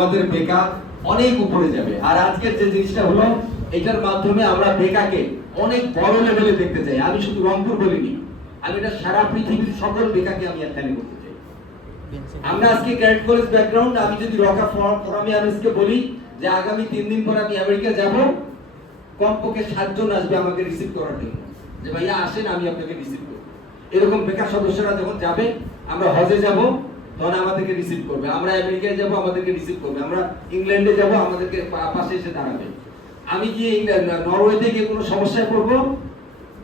আমাদের বেকা অনেক উপরে যাবে। আর আজকের যে জিনিসটা হলো, এটার মাধ্যমে আমরা বেকাকে অনেক বড় লেভেলে দেখতে চাই। আমি শুধু রংপুর বলিনি, আমি এটা সারা পৃথিবীর সকল বেকাকে আমি একখানে করতে চাই। আমরা আজকে গ্র্যাড কলেজ ব্যাকগ্রাউন্ড, আমি যদি রকা ফোরামে আমিসকে বলি যে আগামী 3 দিন পর আমি আমেরিকা যাব, কমপক্ষে 7 জন আসবে আমাকে রিসিভ করার জন্য, যে ভাইয়া আসেন আমি আপনাকে রিসিভ করব। এরকম বেকার সদস্যরা যখন যাবে, আমরা হজে যাব তখন আমাদেরকে রিসিভ করবে, আমরা আমেরিকায় যাব আমাদেরকে রিসিভ করবে, আমরা ইংল্যান্ডে যাব আমাদেরকে পাশে এসে দাঁড়াবে। আমি গিয়ে নরওয়েতে গিয়ে কোনো সমস্যায় পড়বো,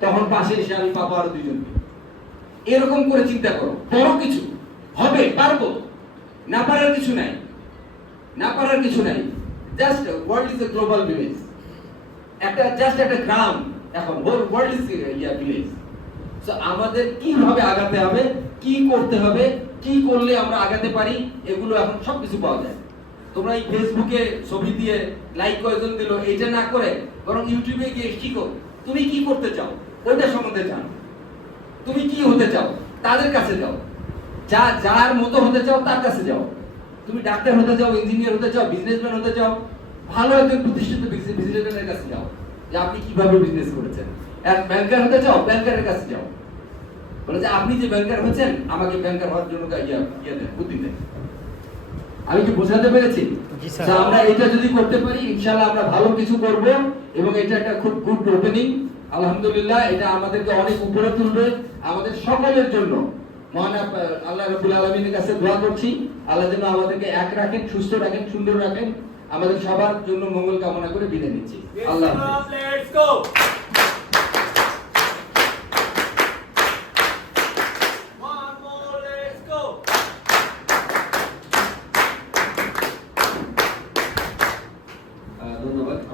তখন পাশে এসে আমি পাবো আরো 2 জনকে। এরকম করে চিন্তা করো, বড় কিছু হবে, পারবো, না পারার কিছু নাই, না পারার কিছু নাই। Just world is a global village, just একটা গ্রাম, এখন whole world is village. So আমাদের কিভাবে আগাতে হবে, কি করতে হবে, কি করলে আমরা আগাতে পারি, এগুলো এখন সবকিছু পাওয়া যায়। তোমরা এই ফেসবুকে ছবি দিয়ে লাইক কয়জন দিল, এটা না করে বরং ইউটিউবে গিয়ে শিখো তুমি কি করতে চাও, ওইটা সম্বন্ধে জানো। তুমি কি হতে চাও, তাদের কাছে যাও, যার মতো হতে চাও তার কাছে যাও। তুমি ডাক্তার হতে চাও, ইঞ্জিনিয়ার হতে চাও, বিজনেসম্যান হতে চাও, ভালো একজন প্রতিষ্ঠিত বিজনেসম্যানের কাছে যাও, যে আপনি কিভাবে বিজনেস করেছেন। আর ব্যাংকার হতে চাও, ব্যাংকারের কাছে যাও, বলে যে আপনি যে ব্যাংকার হয়েছেন আমাকে ব্যাংকার হওয়ার জন্য বুদ্ধি দেন। আমি কি বোঝাতে পেরেছি? আমরা এটা যদি করতে পারি, ইনশাআল্লাহ আমরা ভালো কিছু করব, এবং এটা একটা খুব গুড ওপেনিং। আলহামদুলিল্লাহ, এটা আমাদেরকে অনেক উপরে তুলবে, আমাদের সকলের জন্য। মহান আল্লাহ রাব্বুল আলামিনের কাছে দোয়া করছি, আল্লাহ যেন আমাদেরকে এক রাখেন, সুস্থ রাখেন, সুন্দর রাখেন। আমাদের সবার জন্য মঙ্গল কামনা করে বিদায় নিচ্ছি। আল্লাহ হাফেজ।